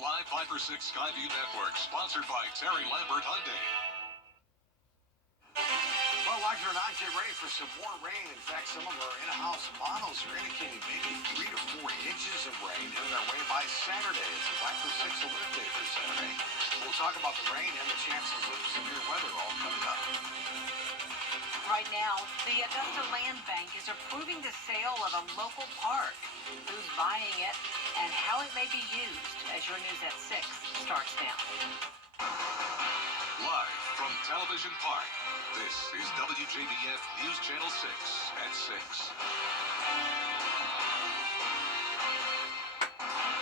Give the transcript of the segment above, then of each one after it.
live Viper 6 Skyview Network, sponsored by Terry Lambert Hyundai. Well, like it or not, get ready for some more rain. In fact, some of our in-house models are indicating maybe 3 to 4 inches of rain headed our way by Saturday. It's a Viper 6 alert day for Saturday. We'll talk about the rain and the chances of severe weather all coming up. Right now, the Augusta Land Bank is approving the sale of a local park. Who's buying it and how it may be used as your news at 6 starts now. Live from Television Park, this is WJBF News Channel 6 at 6.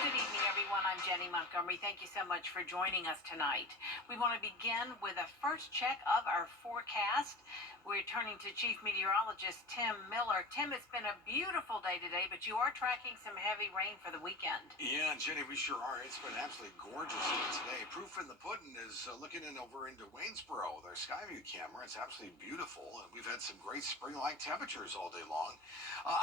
Good evening, everyone. I'm Jenny Montgomery. Thank you so much for joining us tonight. We want to begin with a first check of our forecast. We're turning to Chief Meteorologist Tim Miller. Tim, it's been a beautiful day today, but you are tracking some heavy rain for the weekend. Yeah, Jenny, we sure are. It's been absolutely gorgeous today. Proof in the pudding is looking over into Waynesboro with our Skyview camera. It's absolutely beautiful, and we've had some great spring-like temperatures all day long.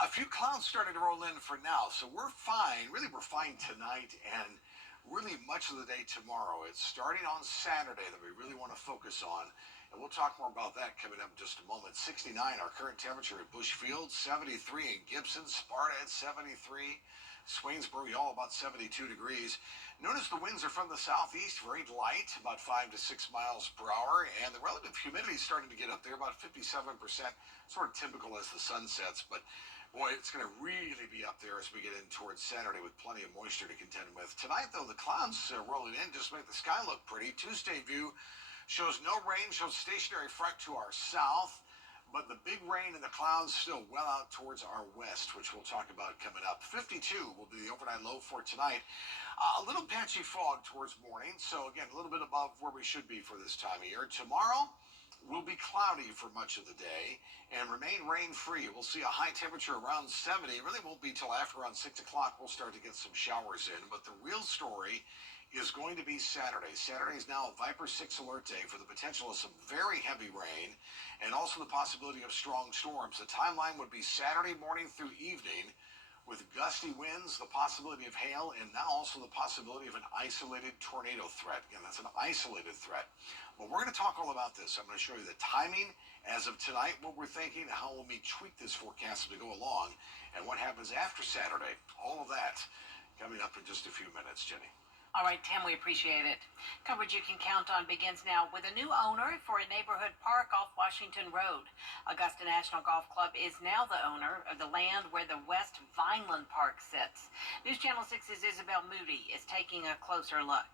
A few clouds starting to roll in for now, so we're fine. Really, we're fine tonight and really much of the day tomorrow. It's starting on Saturday that we really want to focus on. And we'll talk more about that coming up in just a moment. 69, our current temperature at Bushfield, 73 in Gibson, Sparta at 73, Swainsboro, y'all about 72 degrees. Notice the winds are from the southeast, very light, about 5 to 6 miles per hour, and the relative humidity is starting to get up there, about 57%, sort of typical as the sun sets, but boy, it's going to really be up there as we get in towards Saturday with plenty of moisture to contend with. Tonight, though, the clouds rolling in just make the sky look pretty. Tuesday view shows no rain, shows stationary front to our south, but the big rain and the clouds still well out towards our west, which we'll talk about coming up. 52 will be the overnight low for tonight. A little patchy fog towards morning, so again, a little bit above where we should be for this time of year. Tomorrow will be cloudy for much of the day and remain rain-free. We'll see a high temperature around 70. It really won't be till after around 6 o'clock we'll start to get some showers in, but the real story is going to be Saturday. Saturday is now a Viper 6 alert day for the potential of some very heavy rain and also the possibility of strong storms. The timeline would be Saturday morning through evening with gusty winds, the possibility of hail, and now also the possibility of an isolated tornado threat. Again, that's an isolated threat. But we're going to talk all about this. I'm going to show you the timing as of tonight, what we're thinking, how we may tweak this forecast as we go along, and what happens after Saturday. All of that coming up in just a few minutes, Jenny. All right, Tim, we appreciate it. Coverage you can count on begins now with a new owner for a neighborhood park off Washington Road. Augusta National Golf Club is now the owner of the land where the West Vineland Park sits. News Channel 6's Isabel Moody is taking a closer look.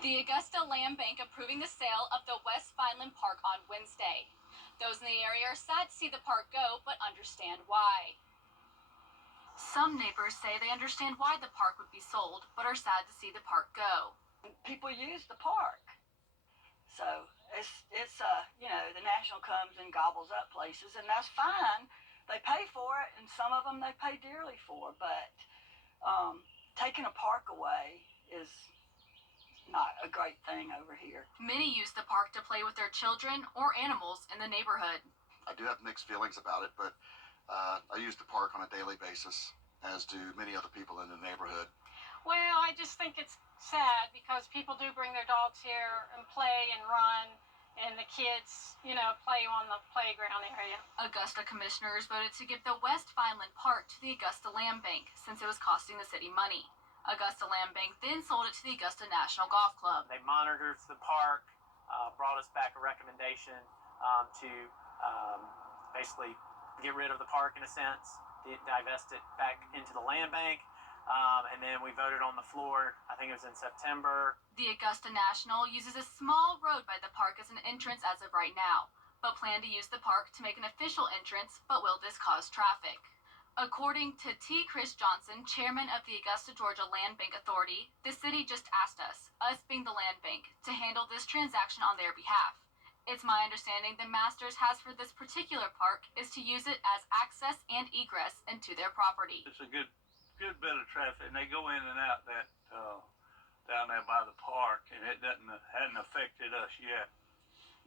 The Augusta Land Bank approving the sale of the West Vineland Park on Wednesday. Those in the area are sad to see the park go, but understand why. Some neighbors say they understand why the park would be sold, but are sad to see the park go. People use the park, so it's the National comes and gobbles up places, and that's fine. They pay for it, and some of them they pay dearly for, but taking a park away is not a great thing over here. Many use the park to play with their children or animals in the neighborhood. I do have mixed feelings about it, but I use the park on a daily basis, as do many other people in the neighborhood. Well, I just think it's sad because people do bring their dogs here and play and run, and the kids, play on the playground area. Augusta commissioners voted to give the West Vineland Park to the Augusta Land Bank since it was costing the city money. Augusta Land Bank then sold it to the Augusta National Golf Club. They monitored the park, brought us back a recommendation to basically get rid of the park in a sense, divest it back into the land bank, and then we voted on the floor, I think it was in September. The Augusta National uses a small road by the park as an entrance as of right now, but plan to use the park to make an official entrance, but will this cause traffic? According to T. Chris Johnson, chairman of the Augusta, Georgia Land Bank Authority, the city just asked us being the land bank, to handle this transaction on their behalf. It's my understanding the Masters has for this particular park is to use it as access and egress into their property. It's a good bit of traffic, and they go in and out that down there by the park, and it hadn't affected us yet.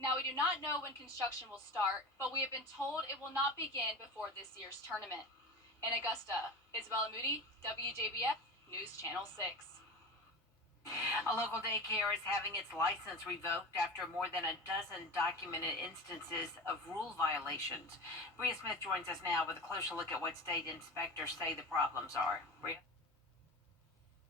Now, we do not know when construction will start, but we have been told it will not begin before this year's tournament. In Augusta, Isabella Moody, WJBF News Channel 6. A local daycare is having its license revoked after more than a dozen documented instances of rule violations. Bria Smith joins us now with a closer look at what state inspectors say the problems are. Bria?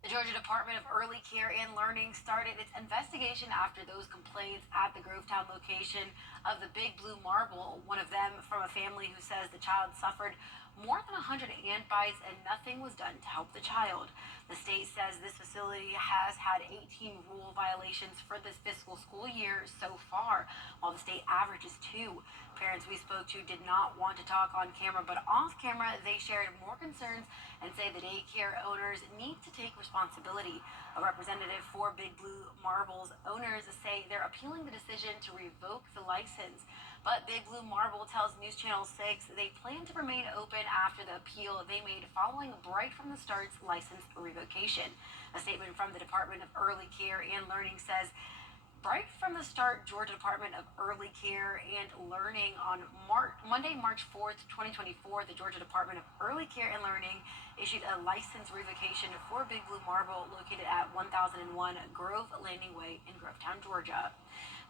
The Georgia Department of Early Care and Learning started its investigation after those complaints at the Grovetown location of the Big Blue Marble, one of them from a family who says the child suffered more than 100 ant bites and nothing was done to help the child. The state says this facility has had 18 rule violations for this fiscal school year so far, while the state average is 2. Parents we spoke to did not want to talk on camera, but off camera they shared more concerns and say the daycare owners need to take responsibility. A representative for Big Blue Marble's owners say they're appealing the decision to revoke the license. But Big Blue Marble tells News Channel 6 they plan to remain open after the appeal they made following right from the start's license revocation. A statement from the Department of Early Care and Learning says right from the start, Georgia Department of Early Care and Learning on Monday, March 4th, 2024, the Georgia Department of Early Care and Learning issued a license revocation for Big Blue Marble located at 1001 Grove Landing Way in Grovetown, Georgia.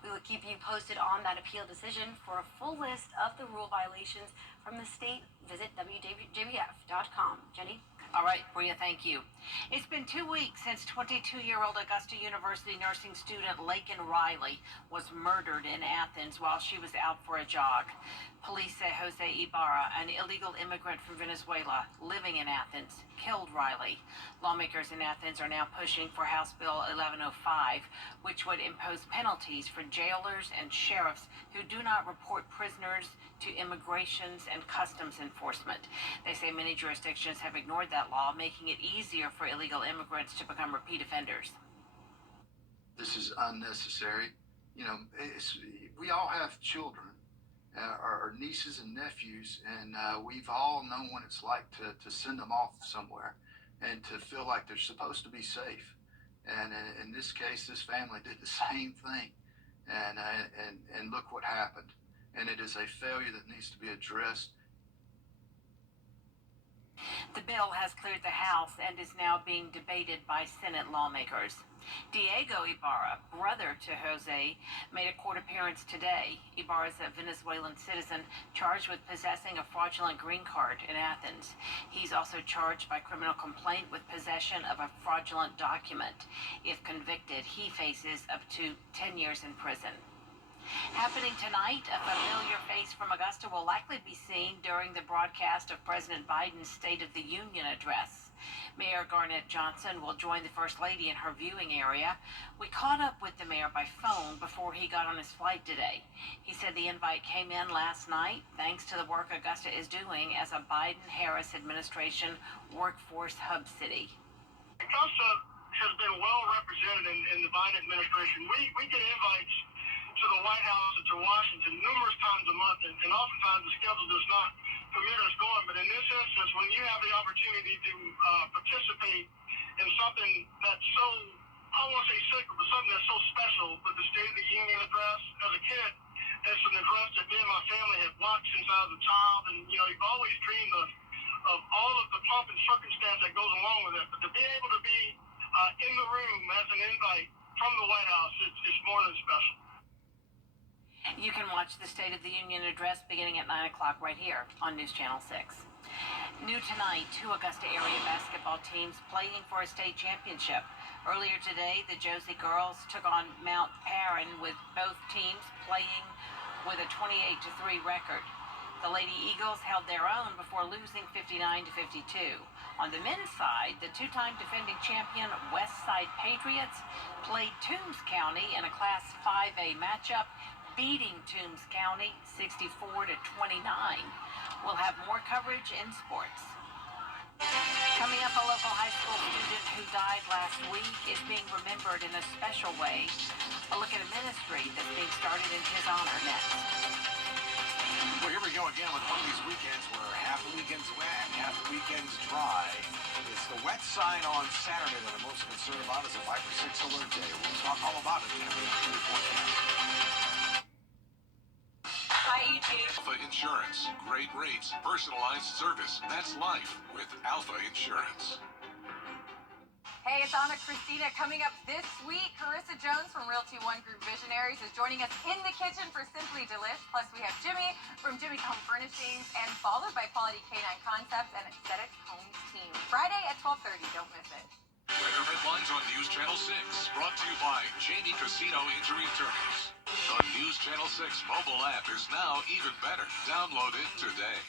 We will keep you posted on that appeal decision. For a full list of the rule violations from the state, visit WJBF.com. Jenny? All right, Bria, thank you. It's been 2 weeks since 22-year-old Augusta University nursing student Laken Riley was murdered in Athens while she was out for a jog. Police say Jose Ibarra, an illegal immigrant from Venezuela living in Athens, killed Riley. Lawmakers in Athens are now pushing for House Bill 1105, which would impose penalties for jailers and sheriffs who do not report prisoners to immigrations and customs enforcement. They say many jurisdictions have ignored that law, making it easier for illegal immigrants to become repeat offenders. This is unnecessary. You know, we all have children, our nieces and nephews, and we've all known what it's like to send them off somewhere and to feel like they're supposed to be safe. And in this case, this family did the same thing, and look what happened. And it is a failure that needs to be addressed. The bill has cleared the House and is now being debated by Senate lawmakers. Diego Ibarra, brother to Jose, made a court appearance today. Ibarra is a Venezuelan citizen charged with possessing a fraudulent green card in Athens. He's also charged by criminal complaint with possession of a fraudulent document. If convicted, he faces up to 10 years in prison. Happening tonight, a familiar face from Augusta will likely be seen during the broadcast of President Biden's State of the Union address. Mayor Garnett Johnson will join the First Lady in her viewing area. We caught up with the mayor by phone before he got on his flight today. He said the invite came in last night thanks to the work Augusta is doing as a Biden-Harris administration workforce hub city. Augusta has been well represented in the Biden administration. We get invites to the White House and to Washington numerous times a month, and oftentimes the schedule does not permit us going. But in this instance, when you have the opportunity to participate in something that's so, I don't want to say sacred, but something that's so special with the State of the Union address, as a kid, it's an address that me and my family have watched since I was a child, and you know, you've always dreamed of all of the pomp and circumstance that goes along with it. But to be able to be in the room as an invite from the White House, it's more than special. You can watch the State of the Union address beginning at 9 o'clock right here on News Channel 6. New tonight, 2 Augusta area basketball teams playing for a state championship. Earlier today, the Josie girls took on Mount Perrin, with both teams playing with a 28-3 record. The Lady Eagles held their own before losing 59-52. On the men's side, the two-time defending champion West Side Patriots played Toombs County in a Class 5A matchup, beating Toombs County 64-29. We'll have more coverage in sports. Coming up, a local high school student who died last week is being remembered in a special way. A look at a ministry that's being started in his honor next. Well, here we go again with one of these weekends where half the weekend's wet, half the weekend's dry. It's the wet side on Saturday that I'm most concerned about is a 5 or 6 alert day. We'll talk all about it in a minute forecast. Alpha Insurance. Great rates, personalized service. That's life with Alpha Insurance. Hey, Hey, it's Anna Christina. Coming up this week, Carissa Jones from Realty One Group Visionaries is joining us in the kitchen for Simply Delish. Plus, we have Jimmy from Jimmy's Home Furnishings, and followed by Quality Canine Concepts and Aesthetic Homes Team. Friday at 12:30. Don't miss it. Weather headlines on News Channel 6, brought to you by Jamie Casino Injury Attorneys. The News Channel 6 mobile app is now even better. Download it today.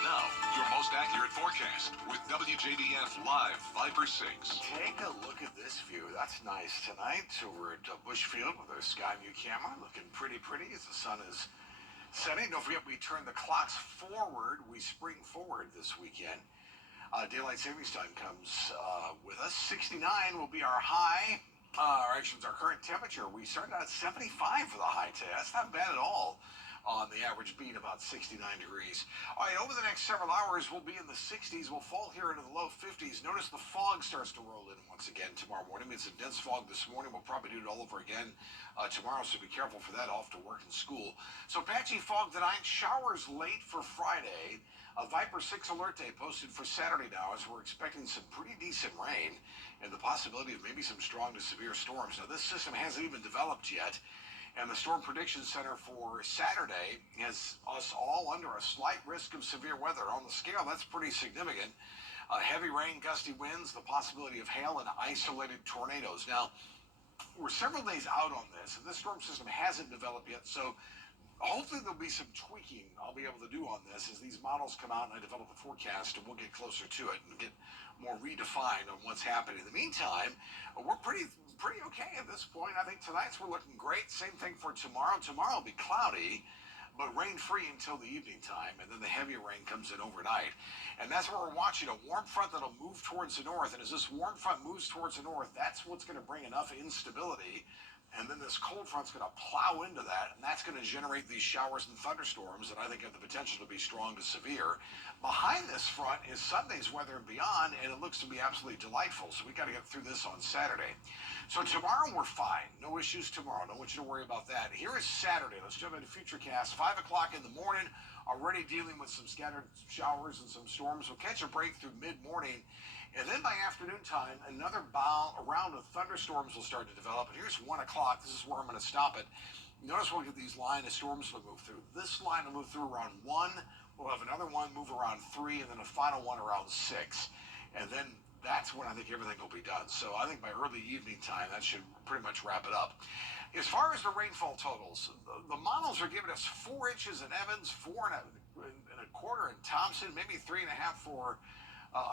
Now, your most accurate forecast with WJBF Live Viper 6. Take a look at this view. That's nice tonight. So we're at Bushfield with our Skyview camera, looking pretty as the sun is setting. Don't forget, we turn the clocks forward. We spring forward this weekend. Daylight savings time comes with us. 69 will be our high. Our current temperature. We started out at 75 for the high today. That's not bad at all. On the average being about 69 degrees. All right, over the next several hours, we'll be in the 60s. We'll fall here into the low 50s. Notice the fog starts to roll in once again tomorrow morning. It's a dense fog this morning. We'll probably do it all over again tomorrow, so be careful for that off to work and school. So patchy fog tonight, showers late for Friday. A Viper 6 alert day posted for Saturday now, as we're expecting some pretty decent rain and the possibility of maybe some strong to severe storms. Now, this system hasn't even developed yet. And the Storm Prediction Center for Saturday has us all under a slight risk of severe weather. On the scale, that's pretty significant. Heavy rain, gusty winds, the possibility of hail, and isolated tornadoes. Now, we're several days out on this, and this storm system hasn't developed yet, so hopefully there'll be some tweaking I'll be able to do on this as these models come out and I develop a forecast, and we'll get closer to it and get more redefined on what's happening. In the meantime, we're pretty okay at this point. I think tonight's we're looking great. Same thing for tomorrow. Tomorrow will be cloudy, but rain-free until the evening time, and then the heavier rain comes in overnight. And that's what we're watching, a warm front that'll move towards the north. And as this warm front moves towards the north, that's what's going to bring enough instability. And then this cold front's going to plow into that, and that's going to generate these showers and thunderstorms that I think have the potential to be strong to severe. Behind this front is Sunday's weather and beyond, and it looks to be absolutely delightful. So we got to get through this on Saturday. So tomorrow we're fine. No issues tomorrow. Don't want you to worry about that. Here is Saturday. Let's jump into Futurecast. 5 o'clock in the morning, already dealing with some scattered showers and some storms. We'll catch a break through mid-morning. And then by afternoon time, another round of thunderstorms will start to develop. And here's 1 o'clock. This is where I'm going to stop it. Notice we'll get these line of storms to move through. This line will move through around 1. We'll have another one move around 3, and then a final one around 6. And then that's when I think everything will be done. So I think by early evening time, that should pretty much wrap it up. As far as the rainfall totals, the models are giving us 4 inches in Evans, 4 and a quarter in Thompson, maybe 3.5 for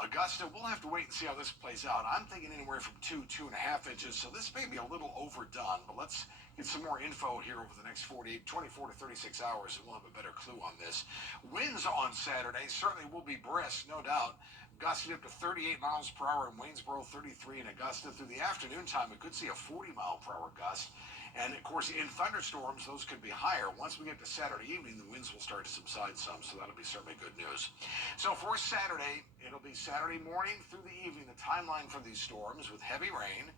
Augusta. We'll have to wait and see how this plays out. I'm thinking anywhere from 2.5 inches, so this may be a little overdone, but let's get some more info here over the next 24 to 36 hours, and we'll have a better clue on this. Winds on Saturday certainly will be brisk, no doubt. Gusting up to 38 miles per hour in Waynesboro, 33 in Augusta. Through the afternoon time, we could see a 40-mile-per-hour gust. And, of course, in thunderstorms, those could be higher. Once we get to Saturday evening, the winds will start to subside some, so that'll be certainly good news. So for Saturday, it'll be Saturday morning through the evening, the timeline for these storms with heavy rain,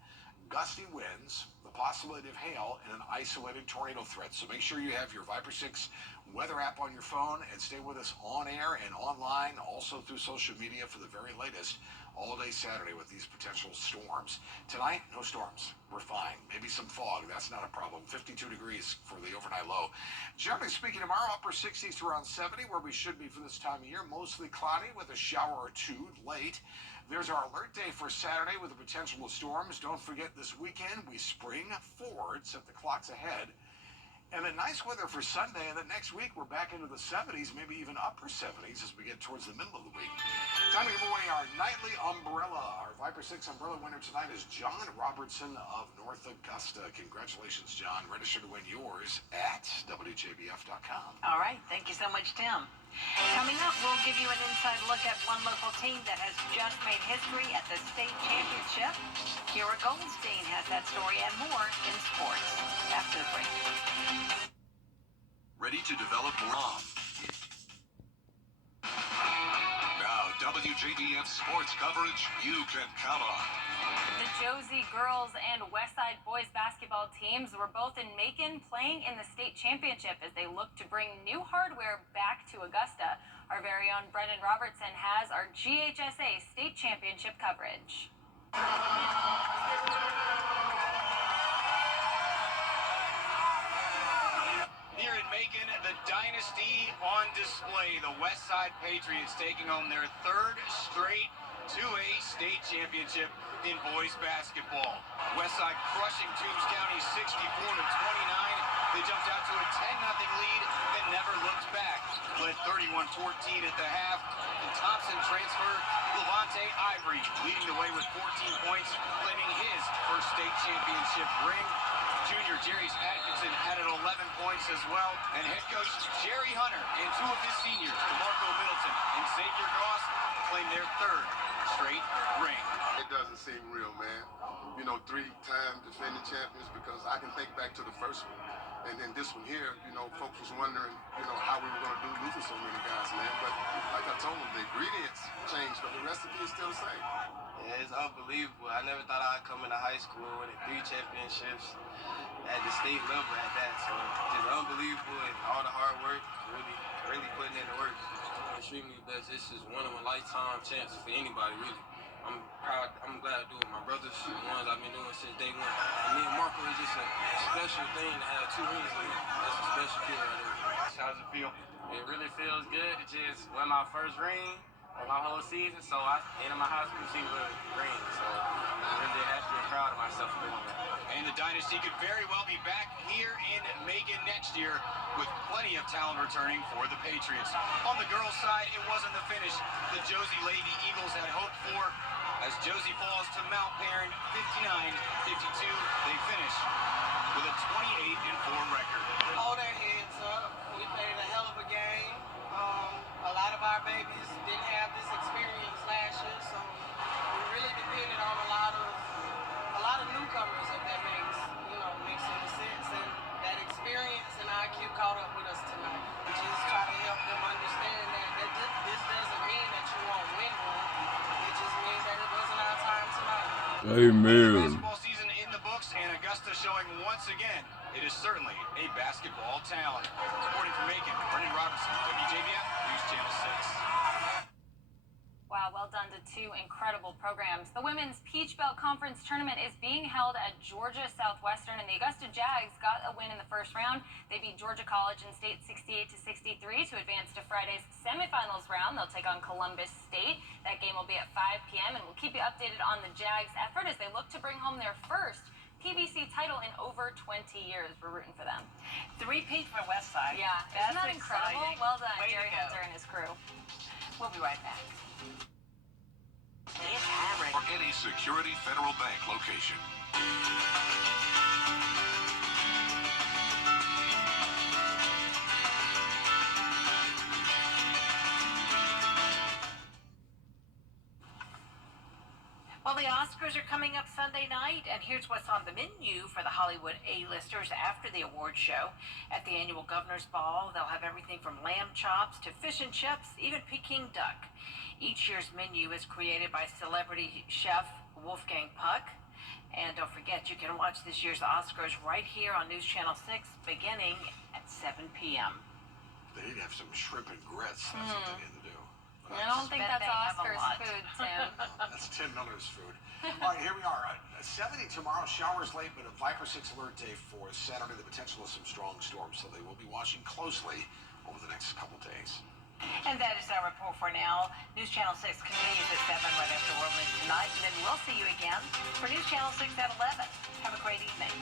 gusty winds, the possibility of hail, and an isolated tornado threat. So make sure you have your Viper 6 weather app on your phone and stay with us on air and online, also through social media for the very latest all day Saturday with these potential storms. Tonight, no storms. We're fine. Maybe some fog. That's not a problem. 52 degrees for the overnight low. Generally speaking, tomorrow, upper 60s to around 70, where we should be for this time of year. Mostly cloudy with a shower or two late. There's our alert day for Saturday with the potential of storms. Don't forget, this weekend, we spring forward, set the clocks ahead. And then nice weather for Sunday, and then next week we're back into the 70s, maybe even upper 70s as we get towards the middle of the week. Time to give away our nightly umbrella. Our Viper 6 umbrella winner tonight is John Robertson of North Augusta. Congratulations, John. Register to win yours at WJBF.com. All right. Thank you so much, Tim. Coming up, we'll give you an inside look at one local team that has just made history at the state championship. Kira Goldstein has that story and more in sports after the break. Ready to develop more? Now, WJBF sports coverage you can count on. The Josie girls and Westside boys basketball teams were both in Macon playing in the state championship as they look to bring new hardware back to Augusta. Our very own Brendan Robertson has our GHSA state championship coverage. Here in Macon, the dynasty on display. The Westside Patriots taking home their third straight 2A state championship in boys basketball. Westside crushing Toombs County 64-29. They jumped out to a 10-0 lead and never looked back. Led 31-14 at the half. And Thompson transfer Levante Ivory leading the way with 14 points, claiming his first state championship ring. Junior Jerry Atkinson added 11 points as well. And head coach Jerry Hunter and two of his seniors, DeMarco Middleton and Xavier Goss, claim their third straight ring. It doesn't seem real, man. You know, 3-time defending champions, because I can think back to the first one. And then this one here, you know, folks was wondering, you know, how we were going to do losing so many guys, man. But like I told them, the ingredients changed, but the recipe is still the same. Yeah, it's unbelievable. I never thought I'd come into high school with 3 championships at the state level at that. So just unbelievable, and all the hard work, really putting in the work. Extremely blessed. This is one of a lifetime chances for anybody, really. I'm proud. I'm glad to do it with my brothers, the ones I've been doing since day one. And me and Marco is just a special thing to have 2 rings with. That's a special kid right there. How does it feel? It really feels good to just win my first ring of my whole season. So I ended my high school season with a ring. So I'm really happy and proud of myself for doing that. And the dynasty could very well be back here in Macon next year with plenty of talent returning for the Patriots. On the girls' side, it wasn't the finish the Josie Lady Eagles had hoped for. As Josie falls to Mount Perrin 59-52, they finish with a 28-4 record. Hold their heads up. We played a hell of a game. A lot of our babies didn't have this experience last year, so we really depended on a lot of newcomers, if that makes any sense. And that experience and IQ caught up with us tonight. We just try to help them understand that this doesn't mean that you won't win one. It just means that it wasn't our time tonight. Amen. Basketball season in the books, and Augusta showing once again it is certainly a basketball town. Reporting from Macon, Brendan Robertson, WJBF News Channel 6. Wow, well done to 2 incredible programs. The Women's Peach Belt Conference Tournament is being held at Georgia Southwestern, and the Augusta Jags got a win in the first round. They beat Georgia College in State 68-63 to advance to Friday's semifinals round. They'll take on Columbus State. That game will be at 5 p.m., and we'll keep you updated on the Jags' effort as they look to bring home their first PBC title in over 20 years. We're rooting for them. 3-peat for Westside. Yeah, That's isn't that incredible? exciting. Well done, Way to Jerry go. Hunter and his crew. We'll be right back. It's hammering. For any Security Federal Bank location. Well, the Oscars are coming up Sunday night, and here's what's on the menu for the Hollywood A-listers after the award show. At the annual Governor's Ball, they'll have everything from lamb chops to fish and chips, even Peking duck. Each year's menu is created by celebrity chef Wolfgang Puck. And don't forget, you can watch this year's Oscars right here on News Channel 6 beginning at 7 p.m. They need to have some shrimp and grits. That's what they need to do. I don't think bet that's they have a Oscars lot. food, Tim. That's Tim Miller's food. All right, here we are. 70 tomorrow, showers late, but a Viper 6 alert day for Saturday. The potential of some strong storms, so they will be watching closely over the next couple days. And that is our report for now. News Channel 6 continues at 7 right after World News Tonight, and then we'll see you again for News Channel 6 at 11. Have a great evening.